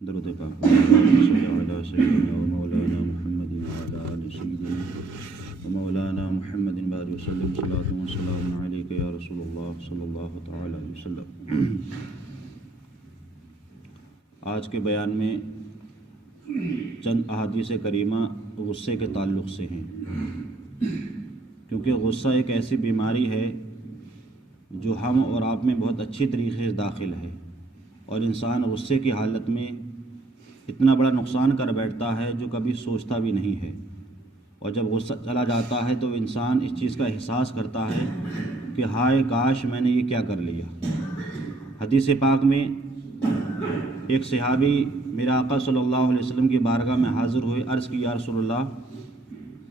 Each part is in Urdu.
درود پاک صلی علی سیدنا و مولانا محمد وعلی آل سیدنا و مولانا محمد بارک وسلم صلاۃ و سلام علیک یا رسول اللہ صلی اللہ تعالی علیہ وسلم۔ آج کے بیان میں چند احادیث کریمہ غصے کے تعلق سے ہیں، کیونکہ غصہ ایک ایسی بیماری ہے جو ہم اور آپ میں بہت اچھی طریقے سے داخل ہے، اور انسان غصے کی حالت میں اتنا بڑا نقصان کر بیٹھتا ہے جو کبھی سوچتا بھی نہیں ہے، اور جب غصہ چلا جاتا ہے تو انسان اس چیز کا احساس کرتا ہے کہ ہائے کاش میں نے یہ کیا کر لیا۔ حدیث پاک میں ایک صحابی میرے آقا صلی اللہ علیہ وسلم کی بارگاہ میں حاضر ہوئے، عرض کی یا رسول اللہ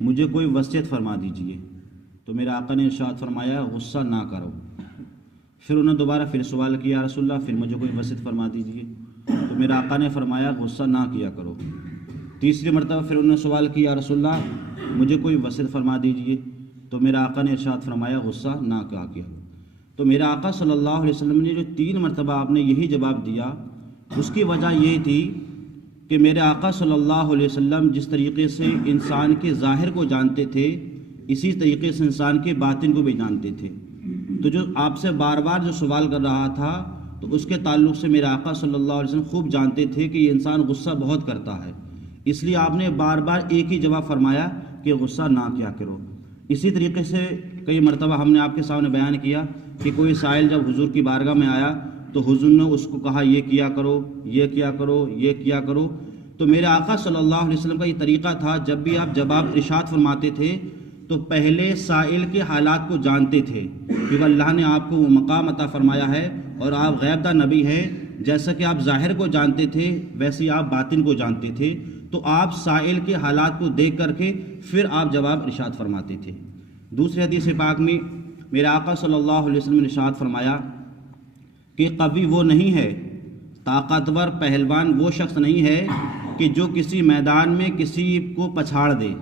مجھے کوئی وصیت فرما دیجئے، تو میرے آقا نے ارشاد فرمایا غصہ نہ کرو۔ پھر انہوں نے دوبارہ پھر سوال کیا یا رسول اللہ پھر مجھے کوئی وصیت فرما دیجئے، تو میرے آقا نے فرمایا غصہ نہ کیا کرو۔ تیسری مرتبہ پھر انہوں نے سوال کیا یا رسول اللہ مجھے کوئی وصیت فرما دیجئے، تو میرے آقا نے ارشاد فرمایا غصہ نہ کیا۔ تو میرے آقا صلی اللہ علیہ وسلم نے جو 3 مرتبہ آپ نے یہی جواب دیا، اس کی وجہ یہ تھی کہ میرے آقا صلی اللہ علیہ وسلم جس طریقے سے انسان کے ظاہر کو جانتے تھے، اسی طریقے سے انسان کے باطن کو بھی جانتے تھے۔ تو جو آپ سے بار بار جو سوال کر رہا تھا تو اس کے تعلق سے میرے آقا صلی اللہ علیہ وسلم خوب جانتے تھے کہ یہ انسان غصہ بہت کرتا ہے، اس لیے آپ نے بار بار ایک ہی جواب فرمایا کہ غصہ نہ کیا کرو۔ اسی طریقے سے کئی مرتبہ ہم نے آپ کے سامنے بیان کیا کہ کوئی سائل جب حضور کی بارگاہ میں آیا تو حضور نے اس کو کہا یہ کیا کرو، یہ کیا کرو، یہ کیا کرو۔ تو میرے آقا صلی اللہ علیہ وسلم کا یہ طریقہ تھا، جب بھی آپ جواب ارشاد فرماتے تھے تو پہلے سائل کے حالات کو جانتے تھے، کیونکہ اللہ نے آپ کو وہ مقام عطا فرمایا ہے اور آپ غیب داں نبی ہیں۔ جیسا کہ آپ ظاہر کو جانتے تھے ویسے آپ باطن کو جانتے تھے، تو آپ سائل کے حالات کو دیکھ کر کے پھر آپ جواب ارشاد فرماتے تھے۔ دوسری حدیث پاک میں میرے آقا صلی اللہ علیہ وسلم نے ارشاد فرمایا کہ قوی وہ نہیں ہے، طاقتور پہلوان وہ شخص نہیں ہے کہ جو کسی میدان میں کسی کو پچھاڑ دے،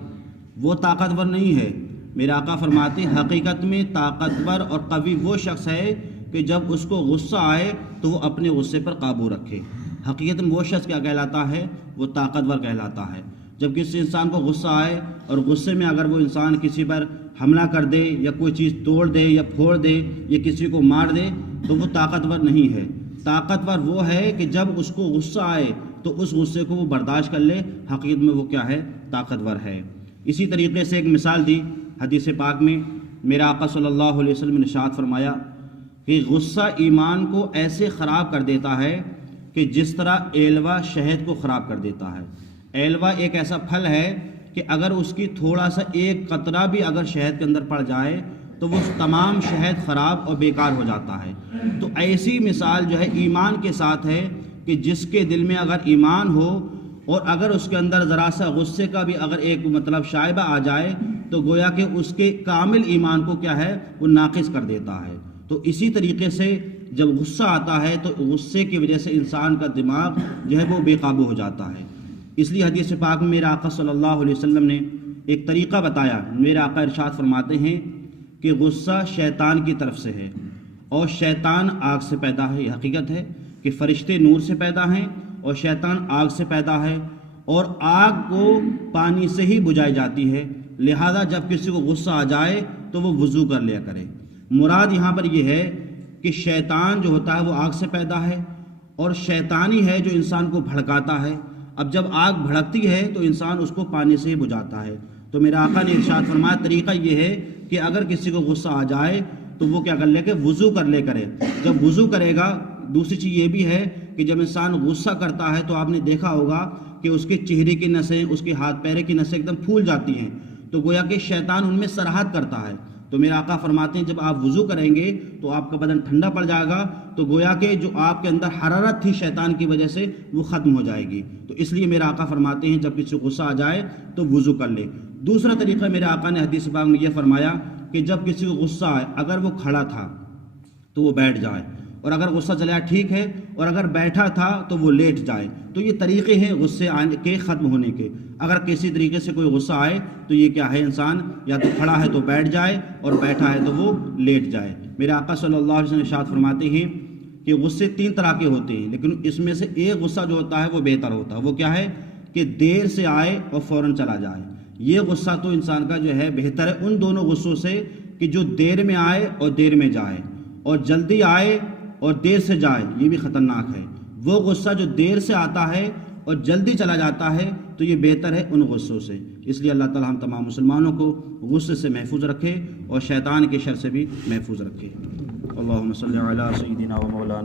وہ طاقتور نہیں ہے۔ میرے آقا فرماتے ہیں حقیقت میں طاقتور اور قوی وہ شخص ہے کہ جب اس کو غصہ آئے تو وہ اپنے غصے پر قابو رکھے۔ حقیقت میں وہ شخص کیا کہلاتا ہے؟ وہ طاقتور کہلاتا ہے۔ جب کسی انسان کو غصہ آئے اور غصے میں اگر وہ انسان کسی پر حملہ کر دے یا کوئی چیز توڑ دے یا پھوڑ دے یا کسی کو مار دے تو وہ طاقتور نہیں ہے۔ طاقتور وہ ہے کہ جب اس کو غصہ آئے تو اس غصے کو وہ برداشت کر لے، حقیقت میں وہ کیا ہے؟ طاقتور ہے۔ اسی طریقے سے ایک مثال دی حدیث پاک میں میرا آقا صلی اللہ علیہ وسلم نے ارشاد فرمایا کہ غصہ ایمان کو ایسے خراب کر دیتا ہے کہ جس طرح ایلوا شہد کو خراب کر دیتا ہے۔ ایلوا ایک ایسا پھل ہے کہ اگر اس کی تھوڑا سا ایک قطرہ بھی اگر شہد کے اندر پڑ جائے تو وہ تمام شہد خراب اور بیکار ہو جاتا ہے۔ تو ایسی مثال جو ہے ایمان کے ساتھ ہے کہ جس کے دل میں اگر ایمان ہو اور اگر اس کے اندر ذرا سا غصے کا بھی اگر ایک شائبہ آ جائے تو گویا کہ اس کے کامل ایمان کو کیا ہے؟ وہ ناقص کر دیتا ہے۔ تو اسی طریقے سے جب غصہ آتا ہے تو غصے کی وجہ سے انسان کا دماغ جو ہے وہ بے قابو ہو جاتا ہے۔ اس لیے حدیث پاک میں میرے آقا صلی اللہ علیہ وسلم نے ایک طریقہ بتایا۔ میرے آقا ارشاد فرماتے ہیں کہ غصہ شیطان کی طرف سے ہے، اور شیطان آگ سے پیدا ہے۔ یہ حقیقت ہے کہ فرشتے نور سے پیدا ہیں اور شیطان آگ سے پیدا ہے، اور آگ کو پانی سے ہی بجھائی جاتی ہے، لہذا جب کسی کو غصہ آ جائے تو وہ وضو کر لیا کرے۔ مراد یہاں پر یہ ہے کہ شیطان جو ہوتا ہے وہ آگ سے پیدا ہے، اور شیطانی ہے جو انسان کو بھڑکاتا ہے۔ اب جب آگ بھڑکتی ہے تو انسان اس کو پانی سے ہی بجھاتا ہے۔ تو میرے آقا نے ارشاد فرمایا طریقہ یہ ہے کہ اگر کسی کو غصہ آ جائے تو وہ کیا کر لے کہ وضو کر لے کرے۔ جب وضو کرے گا، دوسری چیز یہ بھی ہے کہ جب انسان غصہ کرتا ہے تو آپ نے دیکھا ہوگا کہ اس کے چہرے کی نسیں، اس کے ہاتھ پیرے کی نسیں ایک دم پھول جاتی ہیں، تو گویا کہ شیطان ان میں سراحت کرتا ہے۔ تو میرے آقا فرماتے ہیں جب آپ وضو کریں گے تو آپ کا بدن ٹھنڈا پڑ جائے گا، تو گویا کہ جو آپ کے اندر حرارت تھی شیطان کی وجہ سے وہ ختم ہو جائے گی۔ تو اس لیے میرے آقا فرماتے ہیں جب کسی کو غصہ آ جائے تو وضو کر لے۔ دوسرا طریقہ میرے آقا نے حدیث پاک میں یہ فرمایا کہ جب کسی کو غصہ آئے، اگر وہ کھڑا تھا تو وہ بیٹھ جائے، اور اگر غصہ چلا ٹھیک ہے، اور اگر بیٹھا تھا تو وہ لیٹ جائے۔ تو یہ طریقے ہیں غصے آنے کے، ختم ہونے کے۔ اگر کسی طریقے سے کوئی غصہ آئے تو یہ کیا ہے؟ انسان یا تو کھڑا ہے تو بیٹھ جائے، اور بیٹھا ہے تو وہ لیٹ جائے۔ میرے آقا صلی اللہ علیہ وسلم ارشاد فرماتے ہیں کہ غصے 3 طرح کے ہوتے ہیں، لیکن اس میں سے ایک غصہ جو ہوتا ہے وہ بہتر ہوتا ہے۔ وہ کیا ہے کہ دیر سے آئے اور فوراً چلا جائے۔ یہ غصہ تو انسان کا جو ہے بہتر ہے ان دونوں غصوں سے کہ جو دیر میں آئے اور دیر میں جائے، اور جلدی آئے اور دیر سے جائے، یہ بھی خطرناک ہے۔ وہ غصہ جو دیر سے آتا ہے اور جلدی چلا جاتا ہے تو یہ بہتر ہے ان غصوں سے۔ اس لیے اللہ تعالی ہم تمام مسلمانوں کو غصے سے محفوظ رکھے اور شیطان کے شر سے بھی محفوظ رکھے۔ اللہم صلی علی سیدنا و مولانا